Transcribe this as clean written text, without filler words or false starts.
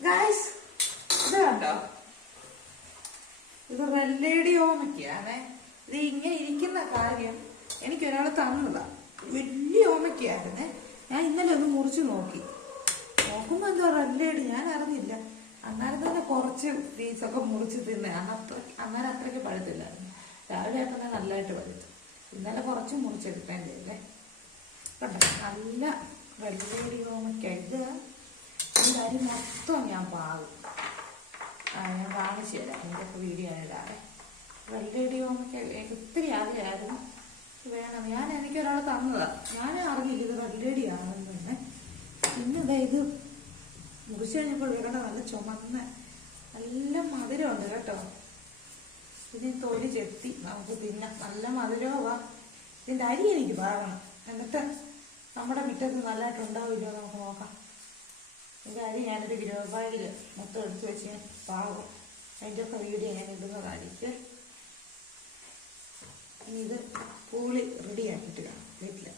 Guys ഇത് കണ്ടോ, ഇത് വെള്ളേടി ഓമയ്ക്കാണേ. ഇത് ഇങ്ങനെ ഇരിക്കുന്ന കാര്യം എനിക്കൊരാൾ തന്നതാ. വലിയ ഓമയ്ക്കായിരുന്നേ. ഞാൻ ഇന്നലെ ഒന്ന് മുറിച്ച് നോക്കുമ്പോ എന്തോ റെല്ലേടി, ഞാൻ അറിഞ്ഞില്ല. അന്നേരം തന്നെ കുറച്ച് പീസൊക്കെ മുറിച്ച് തിന്നെ. അന്നേരം അത്രയ്ക്ക് പഴുത്തില്ലായിരുന്നു. രാവിലെ ആയപ്പോൾ നല്ലതായിട്ട് പഴുത്തു. ഇന്നലെ കുറച്ച് മുറിച്ചെടുക്കാൻ ചെയ്യല്ലേ. കണ്ടോ, നല്ല വെള്ളേടി ഓമയ്ക്ക. ഈ അരി മൊത്തം ഞാൻ പാകും. ഞാൻ കാണിച്ചു തരാം, എന്തൊക്കെ വീഡിയോ ഇടാതെ. വെള്ളേടി ഓമയ്ക്ക ഒത്തിരി ആദ്യമായിരുന്നു വേണം. എനിക്കൊരാൾ തന്നതാ. ഞാൻ അറിഞ്ഞില്ല ഇത് വെള്ളേടിയാണെന്ന് തന്നെ. പിന്നെ ഇത് മുറിച്ച് കഴിഞ്ഞപ്പോൾ ഇവിടെ നല്ല ചുമന്ന നല്ല മധുരമുണ്ട് കേട്ടോ. ഇതിന് തൊലി ചെത്തി നമുക്ക് തിന്നാം. നല്ല മധുരമാ. ഇതിൻ്റെ അരി എനിക്ക് പാകണം. എന്നിട്ട് നമ്മുടെ മുറ്റത്ത് നല്ലതായിട്ട് ഉണ്ടാവില്ലോ നമുക്ക് നോക്കാം. ഇതിൻ്റെ അരി ഞാനൊരു ഗ്രോ ബാഗിൽ മൊത്തം എടുത്ത് വെച്ച് ഞാൻ പാകും. അതിൻ്റെയൊക്കെ വീഡിയോ ഞാൻ ഇടുന്നതായിരിക്കും. ഇനി ഇത് പൂളി റെഡിയാക്കിയിട്ട് കാണാം വീട്ടിൽ.